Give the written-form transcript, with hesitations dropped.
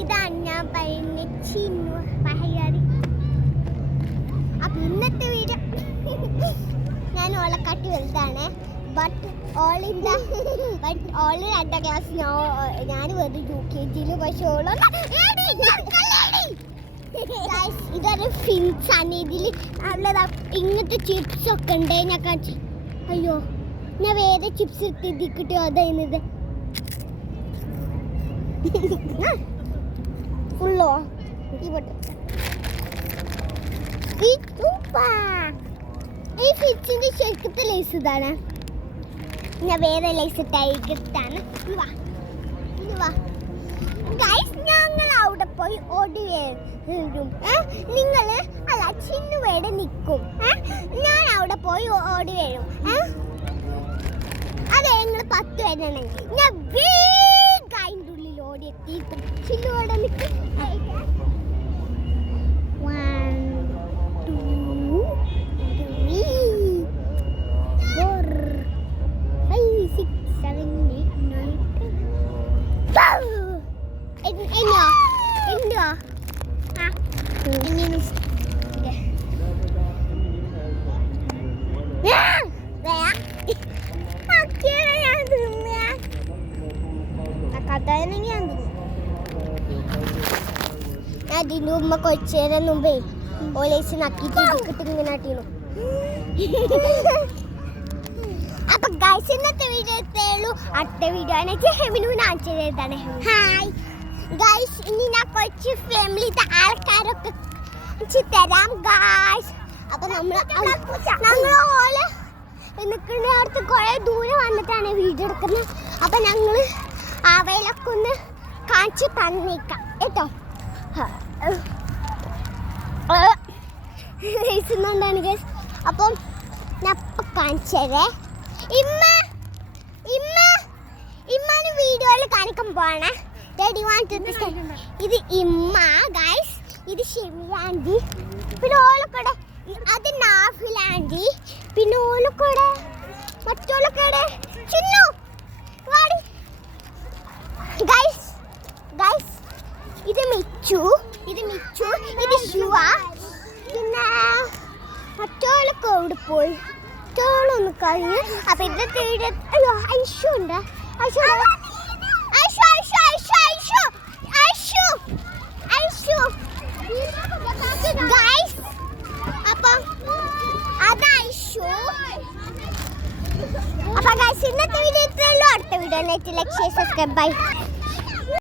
ഇതാണ് ഞാൻ പറയുന്ന ചിന്നു പഹയാടി. അപ്പൊ ഇന്നത്തെ വീഡിയോ ഞാൻ ഓളക്കാട്ടി വലുതാണ്. ബട്ട് ഓൾ 2ാം ക്ലാസ്, ഞാൻ വെറുതെ UKG. പക്ഷെ ഇതൊരു ഫിൻസ് ആണ്. ഇതിൽ നല്ലതാ. ഇങ്ങനത്തെ ചിപ്സ് ഒക്കെ ഉണ്ട്. ഞാൻ കാണിച്ചു. അയ്യോ, ഞാൻ വേറെ ചിപ്സ് എടുത്ത് ഇത് കിട്ടുമോ? അതായത് ഫുള്ളോ ഈ ഫിറ്റ്സിന്റെ ശരിക്കത്തെ ലേസ് ഇതാണ്. ഞാൻ വേറെ ലേസ് ടൈഗർത്താണ്. ഞങ്ങൾ അവിടെ പോയി ഓടി വരും. നിങ്ങൾ അല്ല ചിന്നുവേടെ നിൽക്കും. ഞാൻ അവിടെ പോയി ഓടി വരും. അതെ, നിങ്ങൾ 10 പേരാണെങ്കിൽ ഞാൻ വേഗം അതിൻ്റെ ഉള്ളിൽ ഓടി എത്തിയിട്ടും ചിന്നുവേടെ നിൽക്കും. 1 2 3 4 5 6 7 8 9 എന്തുവാ അതിൻ്റെ ഉമ്മ കൊച്ചേരം മുമ്പേ ഓലേസ് നക്കിട്ട് ഇങ്ങനെ ആട്ടിയിരുന്നു. അപ്പൊ ഗൈസ്, ഇന്നത്തെ വീഡിയോ ഇത്രയുള്ളൂ. അടുത്ത വീഡിയോ ആണ് ജെഹമിനു ഞാൻ ചെയ്തതാണ്. ഹായ് ഗൈസ്, ഇനി ഞാൻ കുറച്ച് ഫാമിലിത്തെ ആൾക്കാരൊക്കെ തരാം ഗൈസ്. അപ്പൊ ഞങ്ങൾ ഓല് നിൽക്കുന്ന അടുത്ത് കുറെ ദൂരം വന്നിട്ടാണ് വീഡിയോ എടുക്കുന്നത്. അപ്പൊ ഞങ്ങൾ അവയിലൊക്കെ ഒന്ന് കാണിച്ച് തന്നേക്കാം കേട്ടോ. ാണ് ഗൈസ്. അപ്പം ഞാൻ ഇപ്പം കാണിച്ചതേ ഇമ്മാന് വീഡിയോയിൽ കാണിക്കാൻ പോവാണ്. ഇത് ഇമ്മ ഗൈസ്, ഇത് ഷെമിയാൻറ്റി, പിന്നെ ഓലക്കടെ അത് നാഫിലാൻറ്റി, പിന്നെ ഓലക്കടെ മറ്റോലക്കടെ ചിന്നു ഗൈസ്. ഇത് മിച്ചു, ഇത് ശിവ, പിന്നെ മറ്റോലൊക്കെ അവിടെ പോയി തോളൊന്ന് കഴിഞ്ഞ്. അപ്പൊ ഇന്നത്തെ വീഡിയോ അയ്യോ ഐഷു ഉണ്ട്. ഗൈസ്, അപ്പൊ അത് ഐഷു. അപ്പൊ ഗൈസ്, ഇന്നത്തെ വീഡിയോ ഇത്രയുള്ളൂ. അടുത്ത video like, share, subscribe. By.